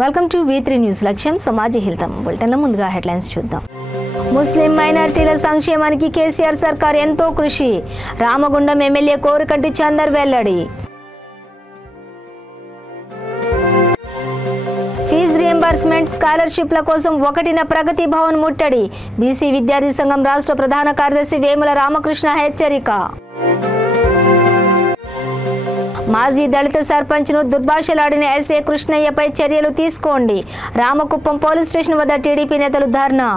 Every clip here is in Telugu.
Welcome to V3 news. లక్ష్యం సమాజ హితం. బులెటిన్లో ముందుగా హెడ్లైన్స్ చూద్దాం. ముస్లిం మైనారిటీల సంక్షేమానికి కేసీఆర్ సర్కార్ ఎంతో కృషి. రామగుండం ఎమ్మెల్యే కోరుకంటి చందర్ వెల్లడి. ఫీజు రియంబర్స్మెంట్ స్కాలర్షిప్ల కోసం 1న ప్రగతి భవన్ ముట్టడి. బీసీ విద్యార్థి సంఘం రాష్ట్ర ప్రధాన కార్యదర్శి వేముల రామకృష్ణ హెచ్చరిక. మాజీ దళిత సర్పంచ్ను దుర్భాషలాడిన ఎస్ఏ కృష్ణయ్యపై చర్యలు తీసుకోండి. రామకుప్పం పోలీస్ స్టేషన్ వద్ద టీడీపీ నేతలు ధర్నా.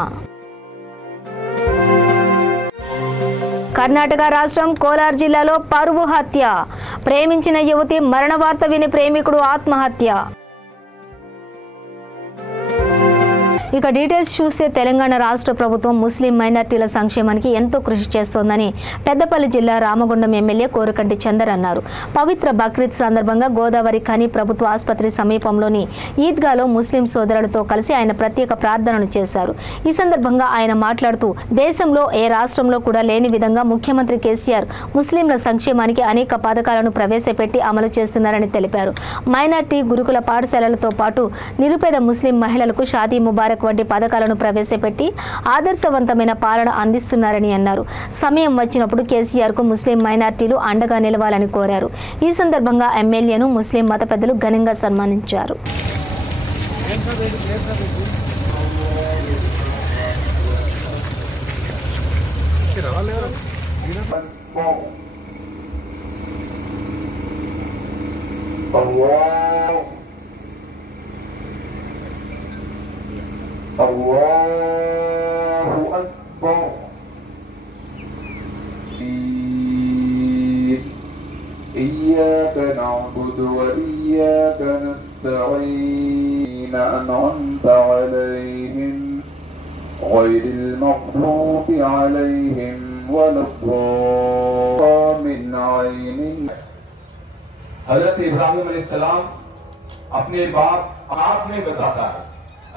కర్ణాటక రాష్ట్రం కోలార్ జిల్లాలో పరువు హత్య. ప్రేమించిన యువతి మరణ వార్త విని ప్రేమికుడు ఆత్మహత్య. ఇక డీటెయిల్స్ చూస్తే తెలంగాణ రాష్ట్ర ప్రభుత్వం ముస్లిం మైనార్టీల సంక్షేమానికి ఎంతో కృషి చేస్తోందని పెద్దపల్లి జిల్లా రామగుండం ఎమ్మెల్యే కోరుకంటి చందర్ అన్నారు. పవిత్ర బక్రీద్ సందర్భంగా గోదావరి ఖని ప్రభుత్వ ఆసుపత్రి సమీపంలోని ఈద్గాలో ముస్లిం సోదరులతో కలిసి ఆయన ప్రత్యేక ప్రార్థనలు చేశారు. ఈ సందర్భంగా ఆయన మాట్లాడుతూ దేశంలో ఏ రాష్ట్రంలో కూడా లేని విధంగా ముఖ్యమంత్రి కేసీఆర్ ముస్లింల సంక్షేమానికి అనేక పథకాలను ప్రవేశపెట్టి అమలు చేస్తున్నారని తెలిపారు. మైనార్టీ గురుకుల పాఠశాలలతో పాటు నిరుపేద ముస్లిం మహిళలకు షాదీ ముబారక్ వంటి పథకాలను ప్రవేశపెట్టి ఆదర్శవంతమైన పాలన అందిస్తున్నారని అన్నారు. సమయం వచ్చినప్పుడు కేసీఆర్ కు ముస్లిం మైనార్టీలు అండగా నిలవాలని కోరారు. ఈ సందర్భంగా ఎమ్మెల్యేను ముస్లిం మత పెద్దలు ఘనంగా సన్మానించారు. الله أكبر إياك نعبد وإياك نستعين أنعمت عليهم غير المغضوب عليهم ولا الضالين. हज़रत इब्राहिम अलैहिस्सलाम अपने बाप आप में बताता है.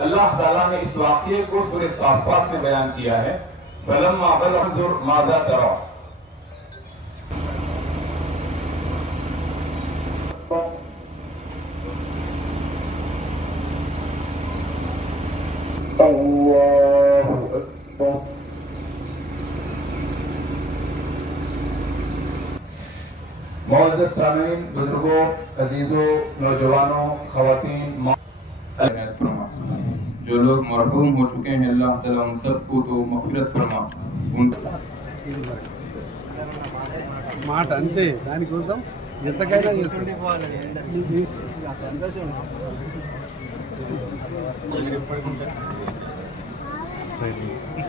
अल्लाह ताला ने इस वाक़ये को सूरह साफ़ात में बयान किया है. फलम्मा बलग़ माज़ा तरा. अल्लाहु अकबर. मौजूद सामीन, बुजुर्गों, अजीजों, नौजवानों, खवातीन, जो लोग मरहूम हो चुके हैं अल्लाह ताला उन सबको तो मग़फ़िरत फरमा. మాట అంతే, దానికోసం ఎంతకైనా చేస్తుంది.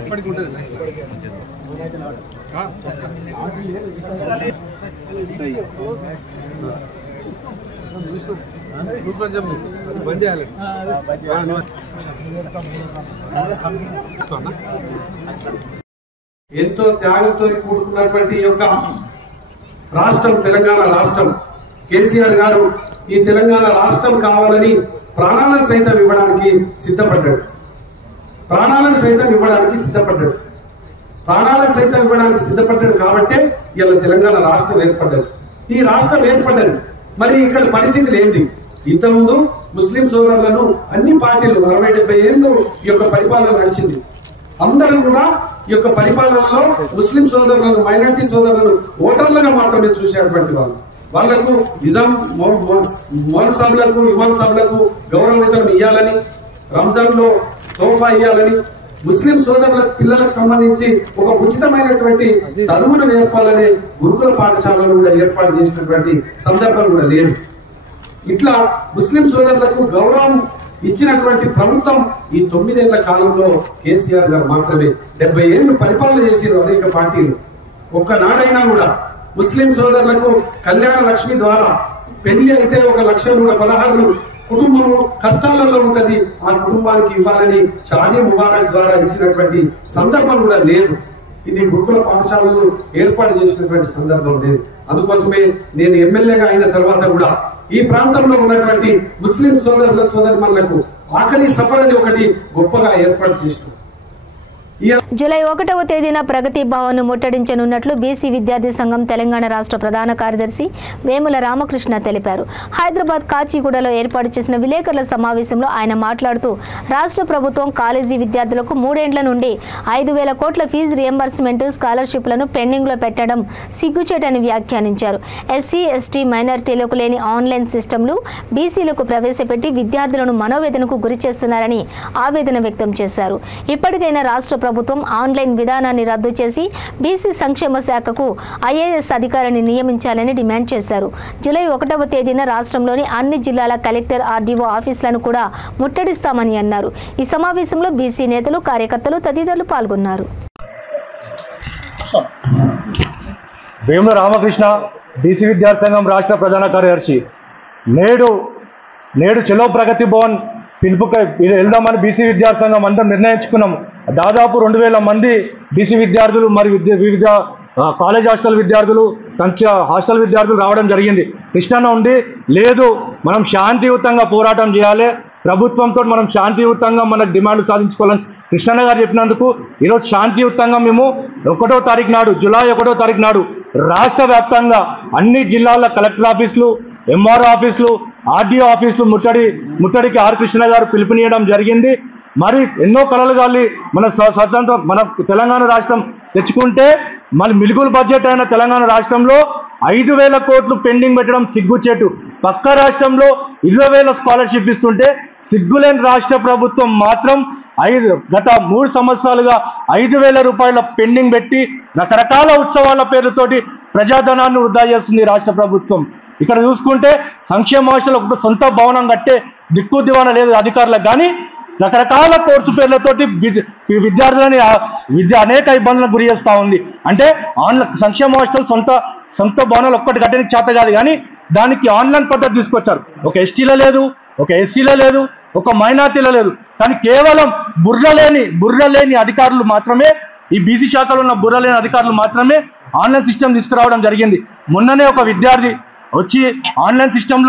ఇప్పటికి ఉంటుంది కొంచెం బంద్ చేయాలి. ఎంతో త్యాగంతో కూడుకున్నటువంటి యొక్క రాష్ట్రం తెలంగాణ రాష్ట్రం. కేసీఆర్ గారు ఈ తెలంగాణ రాష్ట్రం కావాలని ప్రాణాలను సైతం ఇవ్వడానికి సిద్ధపడ్డాడు. కాబట్టే ఇలా తెలంగాణ రాష్ట్రం ఏర్పడ్డది. ఈ రాష్ట్రం ఏర్పడ్డది. మరి ఇక్కడ పరిస్థితులు ఏంటి? ఇంతకుముందు ముస్లిం సోదరులను అన్ని పార్టీలు 60-70 ఏళ్ళు ఈ యొక్క పరిపాలన నడిచింది. అందరూ కూడా ఈ యొక్క పరిపాలనలో ముస్లిం సోదరులను, మైనారిటీ సోదరులను ఓటర్లుగా మాత్రమే చూసేటువంటి వాళ్లకు నిజాం మౌన్ సభలకు, ఇమాం సభలకు గౌరవవేతనం ఇవ్వాలని, రంజాన్ లో తోఫా ఇవ్వాలని, ముస్లిం సోదరుల పిల్లలకు సంబంధించి ఒక ఉచితమైనటువంటి చదువును నేర్పాలనే గురుకుల పాఠశాలను కూడా ఏర్పాటు చేసినటువంటి సందర్భం కూడా లేదు. ఇట్లా ముస్లిం సోదరులకు గౌరవం ఇచ్చినటువంటి ప్రభుత్వం ఈ 9 ఏళ్ల కాలంలో కేసీఆర్ గారు మాత్రమే. 70 ఏళ్లు పరిపాలన చేసిరు అనేక పార్టీలు. ఒక్కనాడైనా కూడా ముస్లిం సోదరులకు కళ్యాణ లక్ష్మి ద్వారా పెళ్లి అయితే 1,16,000 కుటుంబము కష్టాలలో ఉంటది, ఆ కుటుంబానికి ఇవ్వాలని షాదీ ముబారక్ ద్వారా ఇచ్చినటువంటి సందర్భం కూడా లేదు. ఇది గురుకుల పాఠశాలలు ఏర్పాటు చేసినటువంటి సందర్భం లేదు. అందుకోసమే నేను ఎమ్మెల్యేగా అయిన తర్వాత కూడా ఈ ప్రాంతంలో ఉన్నటువంటి ముస్లిం సోదరుల సోదరిమణులకు ఆఖరి సఫర్ అని ఒకటి గొప్పగా ఏర్పాటు చేసినాం. జూలై 1వ తేదీన ప్రగతి భవన్ ముట్టడించనున్నట్లు బీసీ విద్యార్థి సంఘం తెలంగాణ రాష్ట్ర ప్రధాన కార్యదర్శి వేముల రామకృష్ణ తెలిపారు. హైదరాబాద్ కాచిగూడలో ఏర్పాటు చేసిన విలేకరుల సమావేశంలో ఆయన మాట్లాడుతూ రాష్ట్ర ప్రభుత్వం కాలేజీ విద్యార్థులకు 3 ఏళ్ల నుండి 5,000 కోట్ల ఫీజు రియంబర్స్మెంట్ స్కాలర్షిప్లను పెండింగ్లో పెట్టడం సిగ్గుచేటని వ్యాఖ్యానించారు. ఎస్సీ ఎస్టీ మైనారిటీలకు లేని ఆన్లైన్ సిస్టమ్లు బీసీలకు ప్రవేశపెట్టి విద్యార్థులను మనోవేదనకు గురి చేస్తున్నారని ఆవేదన వ్యక్తం చేశారు. ఇప్పటికైనా రాష్ట్ర ప్రభుత్వం ఆన్లైన్ విధానాన్ని రద్దు చేసి బీసీ సంక్షేమ శాఖకు ఐఏఎస్ అధికారిని నియమించాలని డిమాండ్ చేశారు. జూలై 1వ తేదీన రాష్ట్రంలోని అన్ని జిల్లాల కలెక్టర్ ఆర్డీఓ ఆఫీసులను కూడా ముట్టడిస్తామని అన్నారు. ఈ సమావేశంలో బీసీ నేతలు కార్యకర్తలు తదితరులు పాల్గొన్నారు. వేముల రామకృష్ణ బీసీ విద్యార్థి సంఘం రాష్ట్ర ప్రధాన కార్యదర్శి. నేడు చలో ప్రగతి భవన్ పిలుపుకై వెళ్దామని బీసీ విద్యార్థి సంఘం అందరం నిర్ణయించుకున్నాం. దాదాపు 2,000 మంది బీసీ విద్యార్థులు మరియు వివిధ కాలేజ్ హాస్టల్ విద్యార్థులు హాస్టల్ విద్యార్థులు రావడం జరిగింది. కృష్ణన్న ఉండి లేదు మనం శాంతియుతంగా పోరాటం చేయాలి, ప్రభుత్వంతో మనం శాంతియుతంగా మన డిమాండ్ సాధించుకోవాలని కృష్ణన్న గారు చెప్పినందుకు ఈరోజు శాంతియుతంగా మేము 1వ తారీఖు నాడు జూలై 1వ తారీఖు నాడు రాష్ట్ర వ్యాప్తంగా అన్ని జిల్లాల కలెక్టర్ ఆఫీసులు, ఎంఆర్ఓ ఆఫీసులు, ఆర్డీఓ ఆఫీసులు ముట్టడికి ఆర్ కృష్ణ గారు పిలుపునియడం జరిగింది. మరి ఎన్నో కలలు గాలి మన తెలంగాణ రాష్ట్రం తెచ్చుకుంటే మళ్ళీ మిలుగుల బడ్జెట్ అయిన తెలంగాణ రాష్ట్రంలో 5,000 కోట్లు పెండింగ్ పెట్టడం సిగ్గుచేటు. పక్క రాష్ట్రంలో 20,000 స్కాలర్షిప్ ఇస్తుంటే సిగ్గులేని రాష్ట్ర ప్రభుత్వం మాత్రం గత 3 సంవత్సరాలుగా 5,000 రూపాయల పెండింగ్ పెట్టి రకరకాల ఉత్సవాల పేరుతోటి ప్రజాధనాన్ని వృధా చేస్తుంది రాష్ట్ర ప్రభుత్వం. ఇక్కడ చూసుకుంటే సంక్షేమ హాస్టల్ ఒక సొంత భవనం కట్టే దిక్కు దివాన లేదు అధికారులకు, కానీ రకరకాల కోర్సు పేర్లతోటి విద్యార్థులని అనేక ఇబ్బందులకు గురి చేస్తూ ఉంది. అంటే సంక్షేమ హాస్టల్ సొంత భవనాలు ఒక్కటి కట్టడానికి చేత కాదు, కానీ దానికి ఆన్లైన్ పద్ధతి తీసుకొచ్చారు. ఒక ఎస్టీలో లేదు, ఒక ఎస్సీలో లేదు, ఒక మైనార్టీలో లేదు, కానీ కేవలం బుర్రలేని అధికారులు మాత్రమే, ఈ బీసీ శాఖలో ఉన్న బుర్రలేని అధికారులు మాత్రమే ఆన్లైన్ సిస్టమ్ తీసుకురావడం జరిగింది. మొన్ననే ఒక విద్యార్థి వచ్చి ఆన్లైన్ సిస్టమ్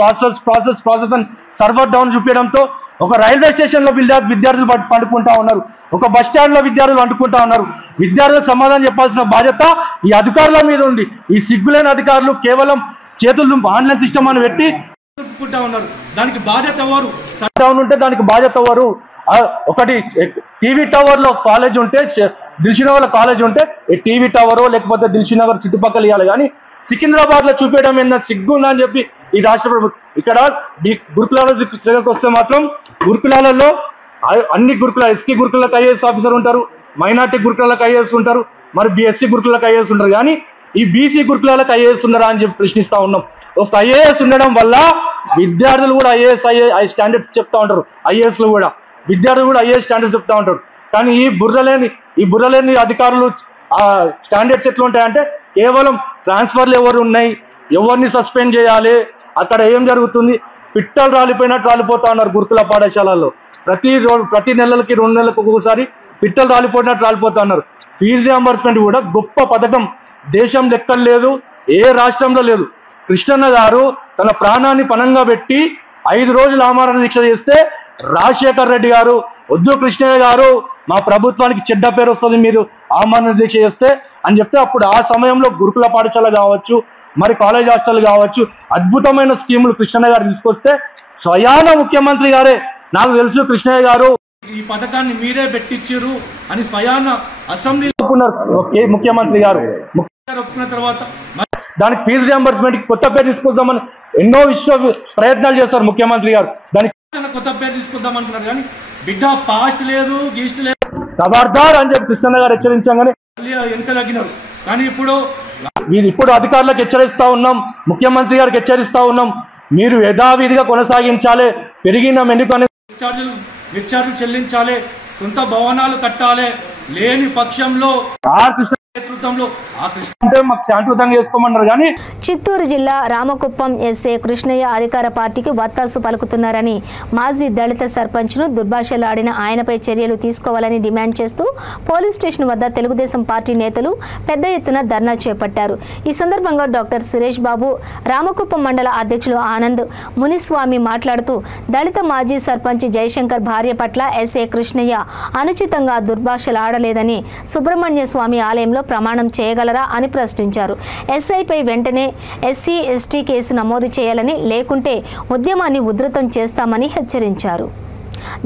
ప్రాసెస్ అని సర్వర్ డౌన్ చూపించడంతో ఒక రైల్వే స్టేషన్లో విద్యార్థులు పండుకుంటా ఉన్నారు, ఒక బస్ స్టాండ్లో విద్యార్థులు పండుకుంటా ఉన్నారు. విద్యార్థులకు సమాధానం చెప్పాల్సిన బాధ్యత ఈ అధికారుల మీద ఉంది. ఈ సిగ్గులేని అధికారులు కేవలం చేతులు ఆన్లైన్ సిస్టమ్ అని పెట్టి ఉన్నారు. దానికి బాధ్యత ఎవరు? డౌన్ ఉంటే దానికి బాధ్యత ఎవరు? ఒకటి టీవీ టవర్ లో కాలేజ్ ఉంటే, దిల్షునగర్ కాలేజ్ ఉంటే టీవీ టవర్ లేకపోతే దిల్షునగర్ చుట్టుపక్కల ఇవ్వాలి, కానీ సికింద్రాబాద్ లో చూపేయడం ఏంటంటే సిగ్గుందా అని చెప్పి ఈ రాష్ట్ర ప్రభుత్వం. ఇక్కడ గురుకులాల వస్తే మాత్రం గురుకులాలలో అన్ని ఎస్టీ గురుకులకు ఐఏఎస్ ఆఫీసర్ ఉంటారు, మైనార్టీ గురుకులాలకు ఐఏఎస్ ఉంటారు, మరి బీఎస్సీ గురుకులకు ఐఏఎస్ ఉంటారు, కానీ ఈ బీసీ గురుకులాలకు ఐఏఎస్ ఉన్నారా అని చెప్పి ప్రశ్నిస్తూ ఉన్నాం. ఒక ఐఏఎస్ ఉండడం వల్ల విద్యార్థులు కూడా ఐఏఎస్ స్టాండర్డ్స్ చెప్తా ఉంటారు, ఐఏఎస్లు కూడా విద్యార్థులు కూడా ఐఏఎస్ స్టాండర్డ్స్ చెప్తా ఉంటారు. కానీ ఈ బుర్రలేని అధికారులు స్టాండర్డ్స్ ఎట్లా ఉంటాయంటే కేవలం ట్రాన్స్ఫర్లు ఎవరు ఉన్నాయి, ఎవరిని సస్పెండ్ చేయాలి, అక్కడ ఏం జరుగుతుంది, పిట్టలు రాలిపోయినట్టు రాలిపోతా ఉన్నారు గురుకుల పాఠశాలల్లో. ప్రతి నెలలకి 2 నెలలకు ఒక్కొక్కసారి పిట్టలు రాలిపోయినట్టు రాలిపోతా ఉన్నారు. ఫీజు రియంబర్స్మెంట్ కూడా గొప్ప పథకం, దేశం లెక్కలు లేదు, ఏ రాష్ట్రంలో లేదు. కృష్ణన్న గారు తన ప్రాణాన్ని పణంగా పెట్టి 5 రోజులు ఆమరణ దీక్ష చేస్తే రాజశేఖర్ రెడ్డి గారు వద్దు కృష్ణయ్య గారు మా ప్రభుత్వానికి చెడ్డ పేరు వస్తుంది మీరు ఆమరణ దీక్ష చేస్తే అని చెప్తే, అప్పుడు ఆ సమయంలో గురుకుల పాఠశాల కావచ్చు, మరి కాలేజ్ హాస్టల్ కావచ్చు, అద్భుతమైన స్కీములు కృష్ణయ్య గారు తీసుకొస్తే స్వయాన ముఖ్యమంత్రి గారే నాకు తెలుసు కృష్ణయ్య గారు ఈ పథకాన్ని మీరే పెట్టించారు అని స్వయాన అసెంబ్లీలో ఒప్పుకున్నారు ముఖ్యమంత్రి గారు. ఒప్పుకున్న తర్వాత దానికి ఫీజు రియంబర్స్మెంట్ కొత్త పేరు తీసుకొద్దామని ఎన్నో ప్రయత్నాలు చేస్తారు ముఖ్యమంత్రి గారు. దానికి కొత్త పేరు తీసుకొద్దామంటున్నారు, కానీ బిడ్డ పాస్ట్ లేదు, గీస్ట్ లేదు, ఖబర్దార్ అని చెప్పి కృష్ణన్న గారు హెచ్చరించగానే వెనక తగ్గినారు. కానీ ఇప్పుడు అధికారులకు హెచ్చరిస్తా ఉన్నాం, ముఖ్యమంత్రి గారికి హెచ్చరిస్తా ఉన్నాం, మీరు యథావిధిగా కొనసాగించాలి, పెరిగిన మెనుకనే రీఛార్జీలు చెల్లించాలి, సొంత భవనాలు కట్టాలి, లేని పక్షంలో నేతృత్వం ప్రభుత్వంలో ఆ కృష్ణ అంటే మాకు శాంతియుతంగా చేసుకోమన్నారు. కానీ చిత్తూరు జిల్లా రామకుప్పం ఎస్ఏ కృష్ణయ్య అధికార పార్టీకి వత్తాసు పలుకుతున్నారని మాజీ దళిత సర్పంచ్ను దుర్భాషలాడిన ఆయనపై చర్యలు తీసుకోవాలని డిమాండ్ చేస్తూ పోలీస్ స్టేషన్ వద్ద తెలుగుదేశం పార్టీ నేతలు పెద్ద ఎత్తున ధర్నా చేపట్టారు. ఈ సందర్భంగా డాక్టర్ సురేష్ బాబు, రామకుప్పం మండల అధ్యక్షులు ఆనంద్ మునిస్వామి మాట్లాడుతూ దళిత మాజీ సర్పంచ్ జయశంకర్ భార్య పట్ల ఎస్ఏ కృష్ణయ్య అనుచితంగా దుర్భాషలాడలేదని సుబ్రహ్మణ్య స్వామి ఆలయంలో ప్రమాణం చేయగలరా అని ప్రశ్నించారు. ఎస్ఐపై వెంటనే ఎస్సీ ఎస్టీ కేసు నమోదు చేయాలని, లేకుంటే ఉద్యమాన్ని ఉధృతం చేస్తామని హెచ్చరించారు.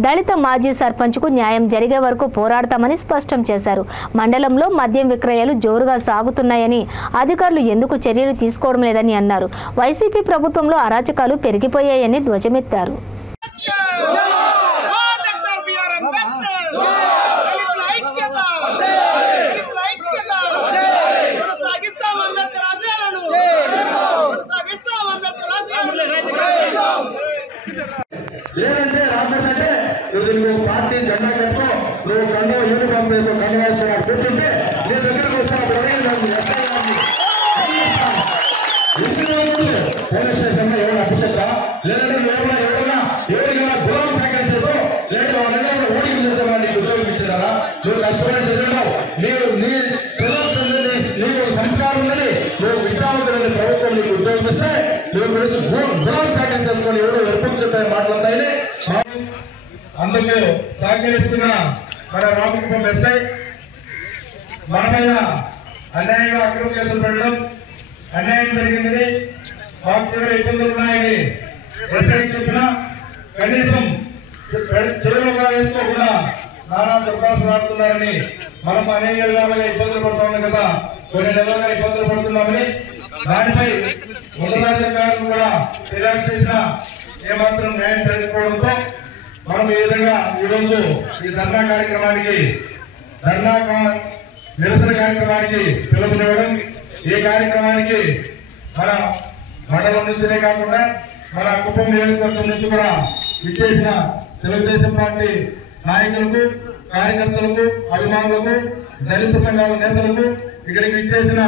దళిత మాజీ సర్పంచ్కు న్యాయం జరిగే వరకు పోరాడతామని స్పష్టం చేశారు. మండలంలో మద్యం విక్రయాలు జోరుగా సాగుతున్నాయని, అధికారులు ఎందుకు చర్యలు తీసుకోవడం లేదని అన్నారు. వైసీపీ ప్రభుత్వంలో అరాచకాలు పెరిగిపోయాయని ధ్వజమెత్తారు. లేదంటే రాకపోతే నువ్వు పార్టీ జెండా కట్టుకో, నువ్వు కన్ను యూనిఫామ్ వేసుకో, కన్ను వేసుకుని కూర్చుంటే నీ దగ్గరకు వస్తాను. పోలీస్ స్టేషన్ ఎవరు అప్పిస్తా, లేదంటే ఎవరైనా గులాం సాగర్ చేసో, లేదంటే వాళ్ళ ఓడికి చేసేవా నీకు ఉద్యోగం ఇచ్చినారా? నువ్వు కష్టపడి చదివినావు, నీ చదువుతుంది, నీకు సంస్కారం ఉన్నది, నువ్వు విద్యావంతులని ప్రభుత్వం నీకు ఉద్యోగం ఇస్తే నువ్వు గురించి గులాం సాగర్ చేసుకొని ఎవరు ఎప్పుడు చెప్పే మాట్లాడతాయని అందుకు సహకరిస్తున్న మన రామకుప్పం ఎస్ఐ మన మీద అన్యాయంగా అక్రమ కేసులు పెట్టడం అన్యాయం జరిగిందని, మాకు తీవ్ర ఇబ్బందులు ఉన్నాయని ఎస్ఐ చెప్పినా కనీసం చెరువులుగా వేసుకోకుండా నానా దుర్భాషలు ఆడుతున్నారని, మనం అనేక విధాలుగా ఇబ్బందులు పడుతూ ఉన్నాం కదా, కొన్ని నెలలుగా ఇబ్బందులు పడుతున్నామని, దానిపై ఉన్నతాధికారులు కూడా ఫిర్యాదు చేసిన ఏమాత్రం న్యాయం జరగకపోవడంతో మనం ఈ విధంగా ఈరోజు ఈ ధర్నా కార్యక్రమానికి నిరసన కార్యక్రమానికి పిలుపునివ్వడం. ఈ కార్యక్రమానికి మన మండలం నుంచినే కాకుండా మన కుప్పం నియోజకవర్గం నుంచి కూడా ఇచ్చేసిన తెలుగుదేశం పార్టీ నాయకులకు, కార్యకర్తలకు, అభిమానులకు, దళిత సంఘాల నేతలకు, ఇక్కడికి ఇచ్చేసిన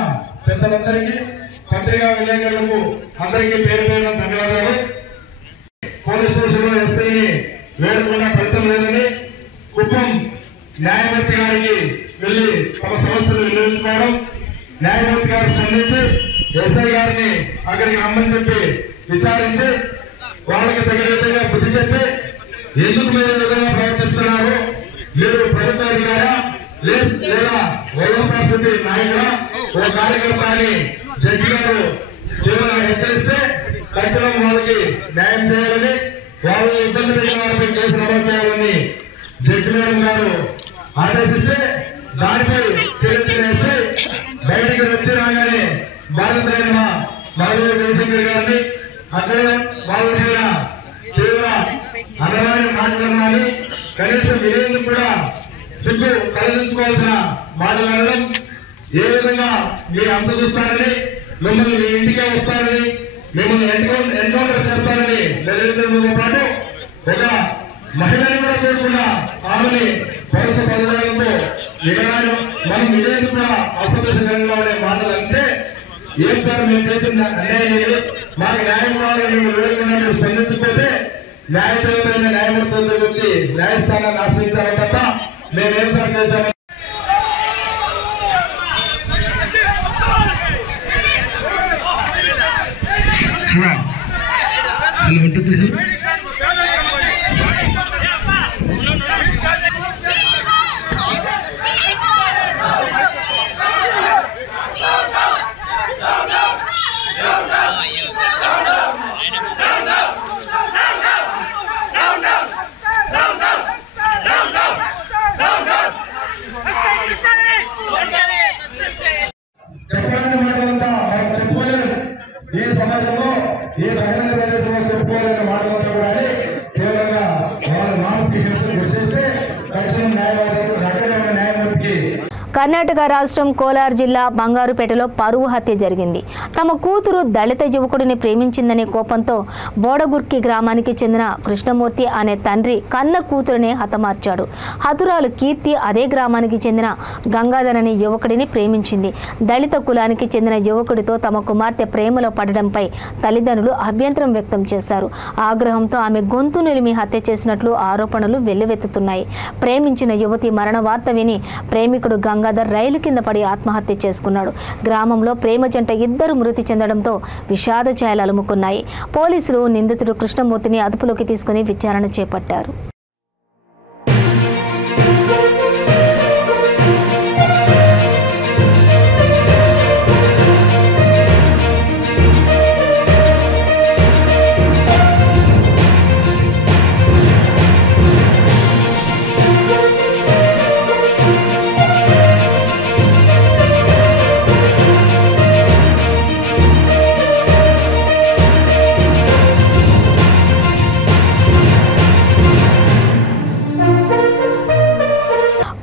పెద్దలందరికీ, పత్రికా విలేకరులకు అందరికీ పేరు పేరున ధన్యవాదాలు. పోలీస్ స్టేషన్ లో ఎస్ఐని వేడుకున్న ఫలితం లేదని కుప్పం న్యాయమూర్తి గారికి వెళ్లి తమ సమస్యలు వినియోగించుకోవడం, న్యాయమూర్తి గారు స్పందించి ఎస్ఐ గారిని అక్కడికి రమ్మని చెప్పి విచారించి వాళ్ళకి తగిన విధంగా బుద్ధి చెప్పి, ఎందుకు మీరు ఈ విధంగా ప్రవర్తిస్తున్నారు, మీరు ప్రభుత్వ అధికారా లేదా వైఎస్ఆర్సీపీ నాయకుడా, ఓ కార్యకర్త అని జడ్జి గారు తీవ్రంగా హెచ్చరిస్తే తక్షణం వాళ్ళకి న్యాయం చేయాలని, వాళ్ళు ఇబ్బంది పెట్టిన వారిపై కేసు నమోదు చేయాలని జడ్జి మేడం గారు ఆదేశిస్తే దానిపై తెలియజేసి బయటికి వచ్చి రాగానే బాధితులైన మా బాబు జయశంకర్ గారిని అక్కడే వాళ్ళ మీద తీవ్ర అనరాని మాట్లాడాలని, కనీసం వినేందుకు కూడా సిగ్గు కలిగించుకోవాల్సిన మాట్లాడడం, ఏ విధంగా మీరు అంత చూస్తారని, మిమ్మల్ని మీ ఇంటికే వస్తారని, మిమ్మల్ని ఎన్కౌంటర్ చేస్తారని బెదిరించడంతో పాటు ఒక మహిళని కూడా చేయకుండా ఆమెని వరుస పదవులతో వినడాలు, మనం వినేందుకు కూడా అసభ్యకరంగా ఉండే మాటలు అంటే, ఏం సార్ మేము చేసిన అన్యాయం ఇది, మాకు న్యాయం కావాలని మేము వేడుకున్నా మీరు స్పందించకపోతే న్యాయపరమైన న్యాయమూర్తుల గురించి న్యాయస్థానాన్ని ఆశ్రయించాలి తప్ప మేమేం సార్ చేశామని చెప్పలేని మాటలంతా మనం చెప్పుకోలేము. ఈ సమాజంలో ఈ బహిరంగ ప్రదేశంలో చెప్పుకోలేని మాటలంతా కర్ణాటక రాష్ట్రం కోలార్ జిల్లా బంగారుపేటలో పరువు హత్య జరిగింది. తమ కూతురు దళిత యువకుడిని ప్రేమించిందనే కోపంతో బోడగుర్కి గ్రామానికి చెందిన కృష్ణమూర్తి అనే తండ్రి కన్న కూతురునే హతమార్చాడు. హతురాలు కీర్తి అదే గ్రామానికి చెందిన గంగాధర్ అనే యువకుడిని ప్రేమించింది. దళిత కులానికి చెందిన యువకుడితో తమ కుమార్తె ప్రేమలో పడడంపై తల్లిదండ్రులు అభ్యంతరం వ్యక్తం చేశారు. ఆగ్రహంతో ఆమె గొంతు నిలిమి హత్య చేసినట్లు ఆరోపణలు వెల్లువెత్తుతున్నాయి. ప్రేమించిన యువతి మరణ వార్త విని ప్రేమికుడు గంగాధర్ రైలు కింద పడి ఆత్మహత్య చేసుకున్నాడు. గ్రామంలో ప్రేమ జంట ఇద్దరు మృతి చెందడంతో విషాద ఛాయలు అలుముకున్నాయి. పోలీసులు నిందితుడు కృష్ణమూర్తిని అదుపులోకి తీసుకుని విచారణ చేపట్టారు.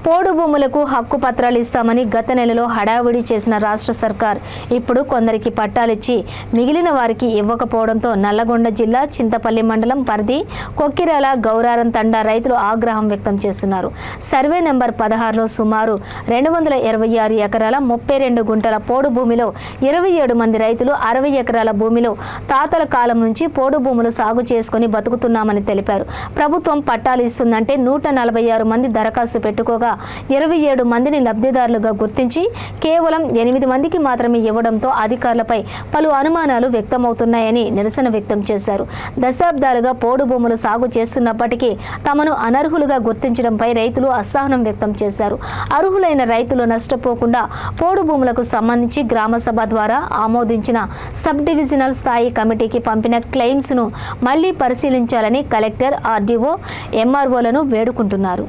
పోడు భూములకు హక్కు పత్రాలు ఇస్తామని గత నెలలో హడావిడి చేసిన రాష్ట్ర సర్కార్ ఇప్పుడు కొందరికి పట్టాలిచ్చి మిగిలిన వారికి ఇవ్వకపోవడంతో నల్లగొండ జిల్లా చింతపల్లి మండలం పరిధి కొక్కిరాల గౌరారం తండా రైతులు ఆగ్రహం వ్యక్తం చేస్తున్నారు. సర్వే నెంబర్ 16లో సుమారు 226 ఎకరాల 32 గుంటల పోడు భూమిలో 27 మంది రైతులు 60 ఎకరాల భూమిలో తాతల కాలం నుంచి పోడు భూములు సాగు చేసుకుని బతుకుతున్నామని తెలిపారు. ప్రభుత్వం పట్టాలు ఇస్తుందంటే 146 మంది దరఖాస్తు పెట్టుకోగా 27 మందిని లబ్ధిదారులుగా గుర్తించి కేవలం 8 మందికి మాత్రమే ఇవ్వడంతో అధికారులపై పలు అనుమానాలు వ్యక్తమవుతున్నాయని నిరసన వ్యక్తం చేశారు. దశాబ్దాలుగా పోడు భూములు సాగు చేస్తున్నప్పటికీ తమను అనర్హులుగా గుర్తించడంపై రైతులు అసహనం వ్యక్తం చేశారు. అర్హులైన రైతులు నష్టపోకుండా పోడు భూములకు సంబంధించి గ్రామ సభ ద్వారా ఆమోదించిన సబ్ డివిజనల్ స్థాయి కమిటీకి పంపిన క్లెయిమ్స్ ను మళ్లీ పరిశీలించాలని కలెక్టర్, ఆర్డీఓ, ఎంఆర్ఓలను వేడుకుంటున్నారు.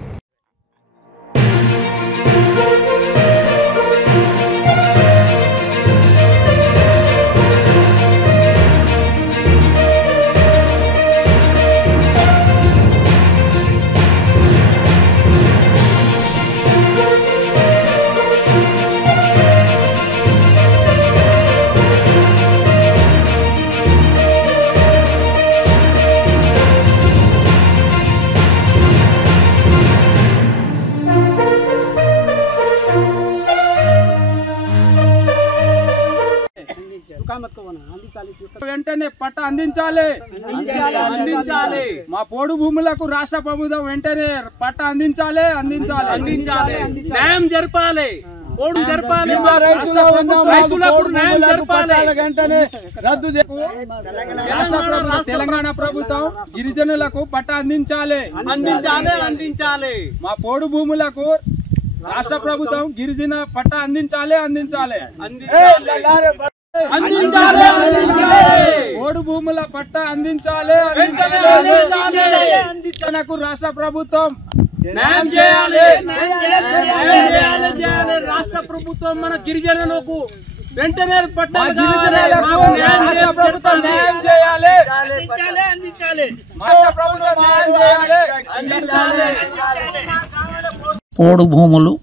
వెంటనే పట్ట అందించాలి. మా పోడు భూములకు రాష్ట్ర ప్రభుత్వం వెంటనే పట్ట అందించాలి. న్యాయం జరపాలి. పోడు జరపాలి. రైతులకు న్యాయం జరపాలి. రద్దు తెలంగాణ ప్రభుత్వం గిరిజనులకు పట్ట అందించాలి. మా పోడు భూములకు రాష్ట్ర ప్రభుత్వం గిరిజన పట్ట అందించాలి. పోడు భూముల పట్ట అందించాలి. రాష్ట్ర ప్రభుత్వం న్యాయం చేయాలి. రాష్ట్ర ప్రభుత్వం మన గిరిజనులకు వెంటనే పట్టాలు పోడు భూములు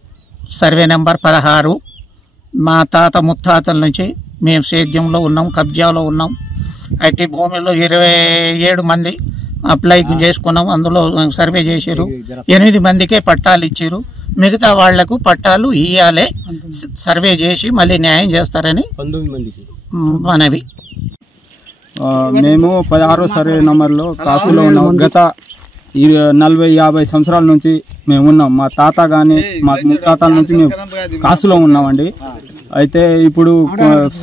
సర్వే నెంబర్ 16 మా తాత ముత్తాతల నుంచి మేము సేద్యంలో ఉన్నాం, కబ్జాలో ఉన్నాం. అయితే భూమిలో 27 మంది అప్లై చేసుకున్నాం. అందులో సర్వే చేశారు. 8 మందికే పట్టాలు ఇచ్చారు. మిగతా వాళ్లకు పట్టాలు ఇవ్వాలి. సర్వే చేసి మళ్ళీ న్యాయం చేస్తారని 19 మందికి మనవి. మేము 16 సర్వే నంబర్లో కాసులో ఉన్నాం. గత 40-50 సంవత్సరాల నుంచి మేము ఉన్నాం. మా తాత కానీ మా ముత్తాతల నుంచి మేము కాసులో ఉన్నామండి. అయితే ఇప్పుడు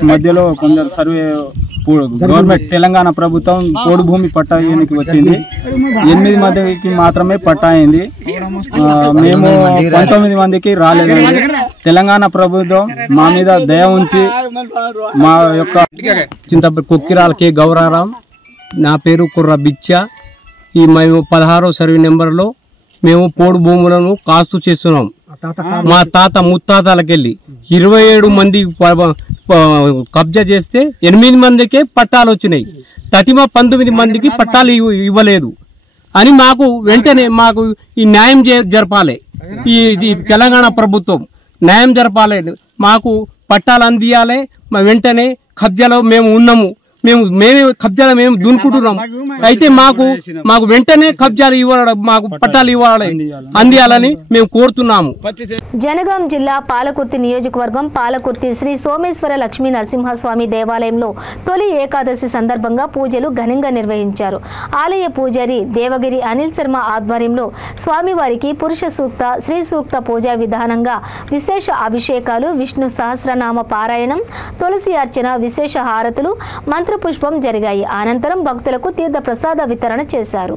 మధ్యలో కొందరు సర్వే గవర్నమెంట్ తెలంగాణ ప్రభుత్వం పోడు భూమి పట్టా ఇయ్యడానికి వచ్చింది. 8 మందికి మాత్రమే పట్టా అయింది. మేము 19 మందికి రాలేదండి. తెలంగాణ ప్రభుత్వం మా మీద దయ ఉంచి మా యొక్క చింతపల్లి కొక్కిరాలకి గౌరారం, నా పేరు కుర్ర బిచ్చ. ఈ మేము 16వ సర్వే నెంబర్లో మేము పోడు భూములను కాస్తూ చేస్తున్నాం. మా తాత ముత్తాతలకెళ్ళి 27 మంది కబ్జా చేస్తే 8 మందికే పట్టాలు వచ్చినాయి. తతిమ 19 మందికి పట్టాలు ఇవ్వలేదు అని మాకు వెంటనే మాకు ఈ న్యాయం జరపాలి. ఈ తెలంగాణ ప్రభుత్వం న్యాయం జరపాలి, మాకు పట్టాలు అందియాలి. వెంటనే కబ్జాలో మేము ఉన్నాము, మేమే కబ్జాలో మేము దున్నుకుంటున్నాం. అయితే మాకు వెంటనే కబ్జాలు ఇవ్వాలి, మాకు పట్టాలు ఇవ్వాలి, అందియాలని మేము కోరుతున్నాము. జనగాం జిల్లా పాలకుర్తి నియోజకవర్గం పాలకుర్తి శ్రీ సోమేశ్వర లక్ష్మీ నరసింహస్వామి దేవాలయంలో తొలి ఏకాదశి సందర్భంగా పూజలు ఘనంగా నిర్వహించారు. ఆలయ పూజారి దేవగిరి అనిల్ శర్మ ఆధ్వర్యంలో స్వామివారికి పురుష సూక్త, శ్రీ సూక్త పూజా విధానంగా విశేష అభిషేకాలు, విష్ణు సహస్రనామ పారాయణం, తులసి అర్చన, విశేష హారతులు, మంత్రపుష్పం జరిగాయి. అనంతరం భక్తులకు తీర్థ ప్రసాద వితరణ చేశారు.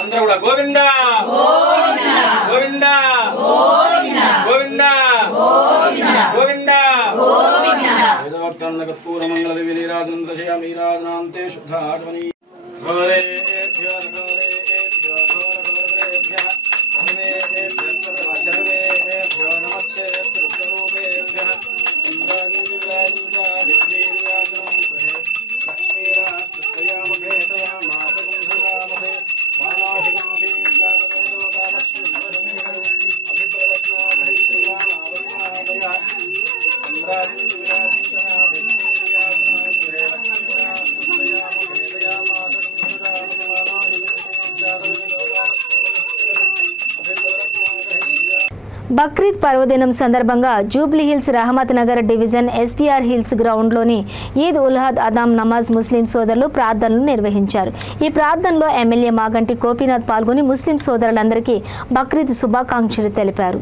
అందరూ కూడా గోవింద గోవింద గోవింద గోవింద వేదవక్తాన్న కర్పూర మంగళ విలీరాజంద్రశయామీరాజనాంతే శుద్ధాత్మని బక్రీద్ పర్వదినం సందర్భంగా జూబ్లీ హిల్స్ రహమత్ నగర్ డివిజన్ ఎస్పీఆర్ హిల్స్ గ్రౌండ్లోని ఈద్ ఉల్ అదాం నమాజ్ ముస్లిం సోదరులు ప్రార్థనలు నిర్వహించారు. ఈ ప్రార్థనలో ఎమ్మెల్యే మాగంటి గోపీనాథ్ పాల్గొని ముస్లిం సోదరులందరికీ బక్రీద్ శుభాకాంక్షలు తెలిపారు.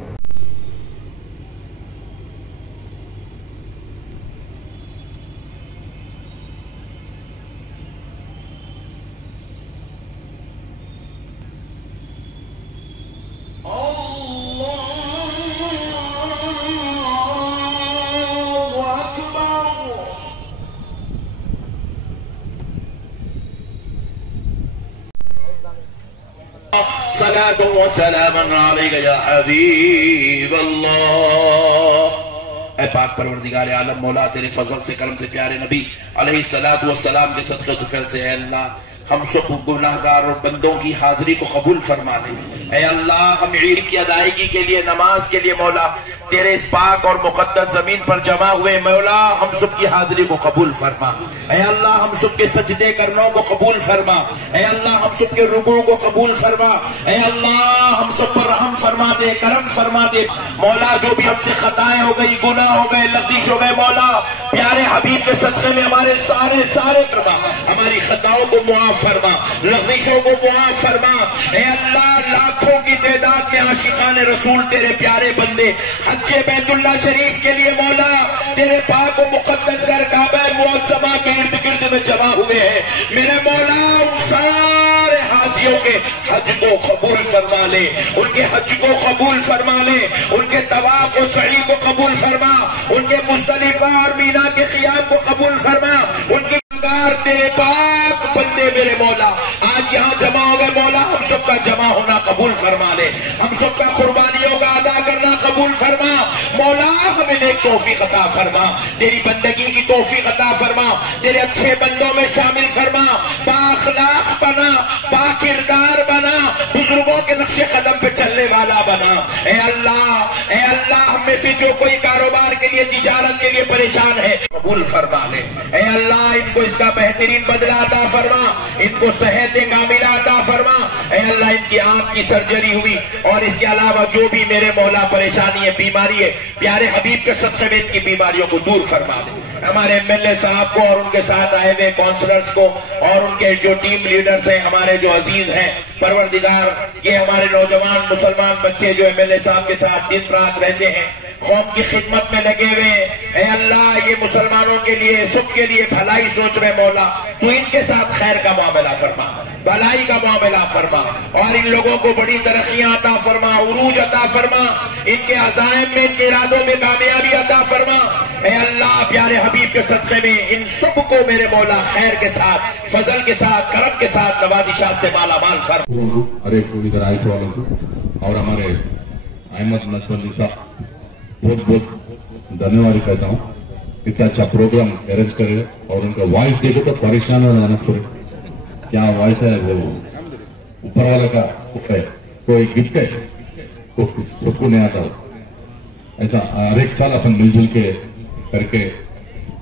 सलातु व सलामन अलैका या हबीब अल्लाह। ऐ पाक परवरदिगार आलम मौला तेरे फजल से करम से प्यारे नबी अलैहि सलातु व सलाम के सदक़े तुफैल से अल्लाह हम सब गुनाहगार और बंदों की हाजिरी को कबूल फरमा ले। ऐ अल्लाह हम ईद की अदायगी के लिए, नमाज के लिए मौला तेरे इस पाक और मुकद्दस जमीन पर जमा हुए मौला हम सब की हाजिरी को कबूल फरमा। ऐ अल्लाह हम सब के सजदे करनों को कबूल फरमा। ऐ अल्लाह हम सब के रुकू को कबूल फरमा। ऐ अल्लाह हम सब पर रहम फरमा दे, करम फरमा दे मौला। जो भी हमसे खताएं हो गई, गुनाह हो गए, लफ्जिश हो गए मौला प्यारे हबीब के सदक़े में हमारे सारे फरमा, हमारी खताओं को मुआफ मुआफ फरमा, लग़ज़िशों को मुआफ फरमा। ए अल्लाह, लाखों की तादाद में आशिकान रसूल तेरे प्यारे बंदे हज्जे बैतुल्लाह शरीफ के लिए मौला तेरे पाक व मुक़द्दस घर काबा मुअज़्ज़मा के इर्द गिर्द में जमा हुए हैं। मेरे मौला, उन सारे हाजियों के हज को कबूल फरमा ले, उनके हज को कबूल फरमा ले, उनके तवाफ और सही को कबूल फरमा, उनके मुज़दलिफा और मीना के क़ियाम को कबूल फरमा। उनकी तेरे पाक बंदे मेरे मौला आज यहाँ जमा हो गए मौला, हम सबका जमा होना कबूल फरमा ले, हम सबका कुर्बानियों का अदा करना कबूल फरमा। मौला, हमें नेक तौफीक अता फरमा, तेरी बंदगी की तौफीक अता फरमा, तेरे अच्छे बंदों में शामिल फरमा, बाअखलाक बना, बाकिरदार बना, बुजुर्गों के नक्शे कदम पे चलने वाला बना। ए अल्लाह, हम में से जो कोई कारोबार के लिए, तिजारत के लिए परेशान है कबूल फरमा ले। ए अल्लाह, इनको इसका बेहतरीन बदला अता फरमा, इनको सेहत कामिला अता फरमा। ए अल्लाह, इनकी आंख की सर्जरी हुई और इसके अलावा जो भी मेरे मौला परेशानी है, बीमारी है, प्यारे हबीब के सदक़े में इनकी बीमारियों को दूर फरमा दे। हमारे एमएलए साहब को और उनके साथ आए हुए काउंसलर्स को और उनके जो टीम लीडर्स हैं, हमारे जो अजीज हैं, परवरदिगार, ये हमारे नौजवान मुसलमान बच्चे जो एमएलए साहब के साथ दिन रात रहते हैं, कौम की खिदमत में लगे हुए। ए अल्लाह, ये मुसलमानों के लिए, सबके लिए भलाई सोच रहे मौला, तू इनके साथ खैर का मामला फरमा, भलाई का मामला फरमा और इन लोगों को बड़ी तरक्कियां अता फरमा, उरूज अता फरमा, इनके अज़ाइम में, इनके इरादों में कामयाबी अता फरमा। ए अल्लाह, प्यारे हबीब के सदक़े में इन सबको मेरे मौला खैर के साथ, फजल के साथ, करम के साथ, नवादिशात से माला माल फरमा। हर एक इधर आए वालों को और हमारे अहमद नजफली साहब बहुत बहुत धन्यवाद कहता हूँ, इतना अच्छा प्रोग्राम अरेंज करे और उनका वॉइस देखो तो परेशान होना ना पूरे, क्या वॉइस है वो, ऊपर वाला का है, कोई गिफ्ट है, वो सबको नहीं आता हो। ऐसा हर एक साल अपन मिलजुल के करके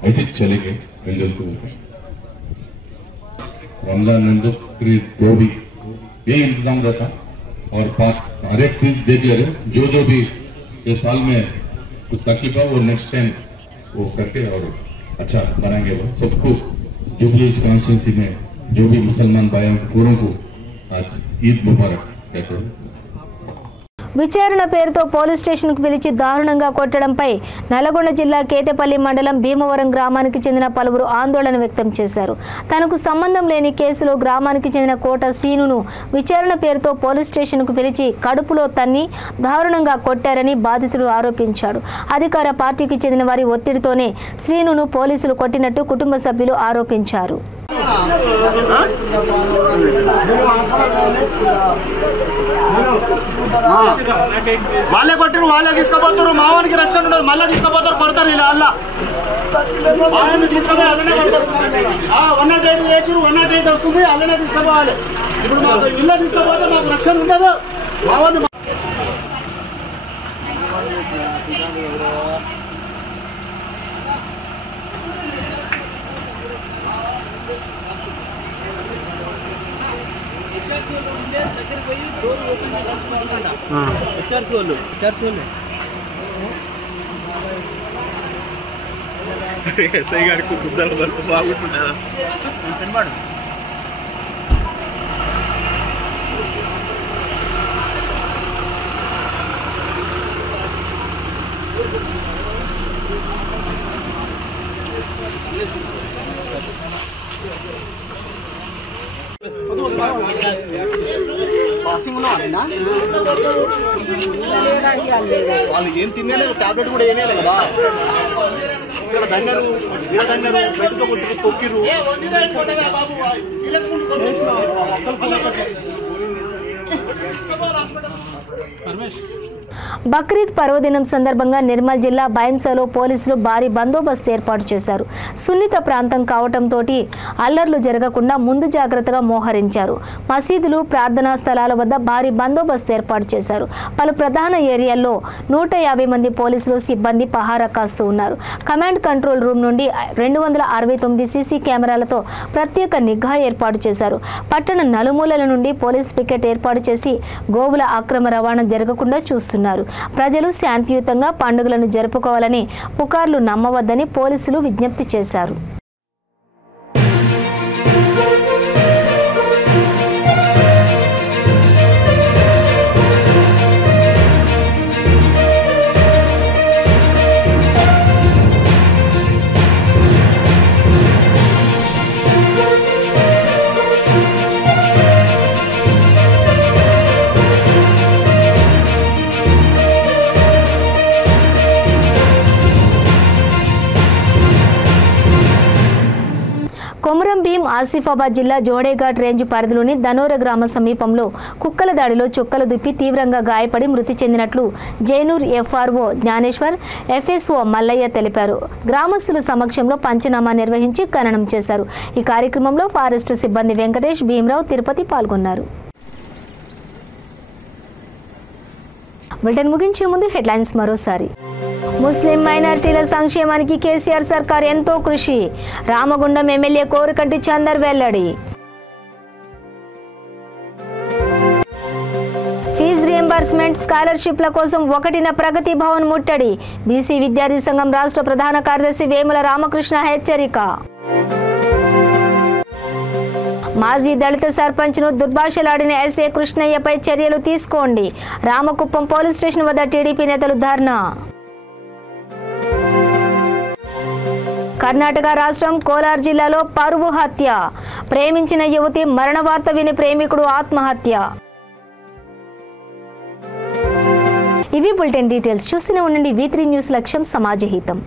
ऐसे चलेंगे मिलजुल के। रमजान नंदुक्री दो भी यही इंतजाम रहता और हर एक चीज देते रहे, जो भी ये साल में कुछ तकलीफ है वो नेक्स्ट टाइम वो करके और अच्छा बनाएंगे। वो सबको जो भी इस कॉन्स्टिट्यूंसी में जो भी मुसलमान भाइयों पूरों को आज ईद मुबारक कहते हैं। విచారణ పేరుతో పోలీస్ స్టేషన్కు పిలిచి దారుణంగా కొట్టడంపై నల్గొండ జిల్లా కేతేపల్లి మండలం భీమవరం గ్రామానికి చెందిన పలువురు ఆందోళన వ్యక్తం చేశారు. తనకు సంబంధం లేని కేసులో గ్రామానికి చెందిన కోట సీనును విచారణ పేరుతో పోలీస్ స్టేషన్కు పిలిచి కడుపులో తన్ని దారుణంగా కొట్టారని బాధితుడు ఆరోపించాడు. అధికార పార్టీకి చెందిన వారి ఒత్తిడితోనే శ్రీనును పోలీసులు కొట్టినట్టు కుటుంబ సభ్యులు ఆరోపించారు. వాళ్ళే కొట్టిరు, వాళ్ళే తీసుకుపోతారు, మావానికి రక్షణ ఉండదు, మళ్ళీ తీసుకుపోతారు, కొడతారు. ఇలా అల్లా వాళ్ళని తీసుకుపోయి అలానే కొడతారు. 108 వేసిరు, 108 వస్తుంది, అలానే తీసుకుపోవాలి. ఇప్పుడు మాకు ఇల్లు తీసుకుపోతే మాకు రక్షణ ఉండదు. మావాన్ని ఎస్ఐ గారికి గుద్దలు వరకు బాగుంటుందా? వాళ్ళు ఏం తినలేదు, టాబ్లెట్ కూడా ఏమేయాలి కదా. ఇక్కడ దంగరు, ఇలా దంగరు, బయటతో కొట్టి తొక్కిరు. బక్రీద్ పర్వదినం సందర్భంగా నిర్మల్ జిల్లా బైంసాలో పోలీసులు భారీ బందోబస్తు ఏర్పాటు చేశారు. సున్నిత ప్రాంతం కావడంతో అల్లర్లు జరగకుండా ముందు జాగ్రత్తగా మోహరించారు. మసీదులు, ప్రార్థనా స్థలాల వద్ద భారీ బందోబస్తు ఏర్పాటు చేశారు. పలు ప్రధాన ఏరియాల్లో 150 మంది పోలీసులు సిబ్బంది పహారా కాస్తూ ఉన్నారు. కమాండ్ కంట్రోల్ రూమ్ నుండి 269 సీసీ కెమెరాలతో ప్రత్యేక నిఘా ఏర్పాటు చేశారు. పట్టణ నలుమూలల నుండి పోలీస్ పికెట్ ఏర్పాటు చేసి గోవుల అక్రమ రవాణా జరగకుండా చూస్తున్నారు. ప్రజలు శాంతియుతంగా పండుగలను జరుపుకోవాలని, పుకార్లు నమ్మవద్దని పోలీసులు విజ్ఞప్తి చేశారు. ఆసిఫాబాద్ జిల్లా జోడేఘాట్ రేంజ్ పరిధిలోని ధనోర గ్రామ సమీపంలో కుక్కల దాడిలో చుక్కలు దుప్పి తీవ్రంగా గాయపడి మృతి చెందినట్లు జైనూర్ ఎఫ్ఆర్ఓ జ్ఞానేశ్వర్, ఎఫ్ఎస్ఓ మల్లయ్య తెలిపారు. గ్రామస్తుల సమక్షంలో పంచనామా నిర్వహించి ఖననం చేశారు. ఈ కార్యక్రమంలో ఫారెస్ట్ సిబ్బంది వెంకటేష్, భీమరావు, తిరుపతి పాల్గొన్నారు. బులెటిన్ ముగించే ముందు హెడ్లైన్స్ మరోసారి. ముస్లిం మైనారిటీల సంక్షేమానికి కేసీఆర్ సర్కార్ ఎంతో కృషి. రామగుండం ఎమ్మెల్యే కోరుకంటి చందర్ వెల్లడి. ఫీజు రియంబర్స్మెంట్, స్కాలర్షిప్ల కోసం 1న ప్రగతి భవన్ ముట్టడి. బీసీ విద్యార్థి సంఘం రాష్ట్ర ప్రధాన కార్యదర్శి వేముల రామకృష్ణ హెచ్చరిక. మాజీ దళిత సర్పంచ్ను దుర్భాషలాడిన ఎస్ఏ కృష్ణయ్యపై చర్యలు తీసుకోండి. రామకుప్పం పోలీస్ స్టేషన్ వద్ద టీడీపీ నేతలు ధర్నా. కర్ణాటక రాష్ట్రం కోలార్ జిల్లాలో పరువు హత్య. ప్రేమించిన యువతి మరణ వార్త విని ప్రేమికుడు ఆత్మహత్య. ఇవి బులెటిన్ డీటెయిల్స్. చూస్తూనే ఉండండి V3 న్యూస్, లక్ష్యం సమాజహితం.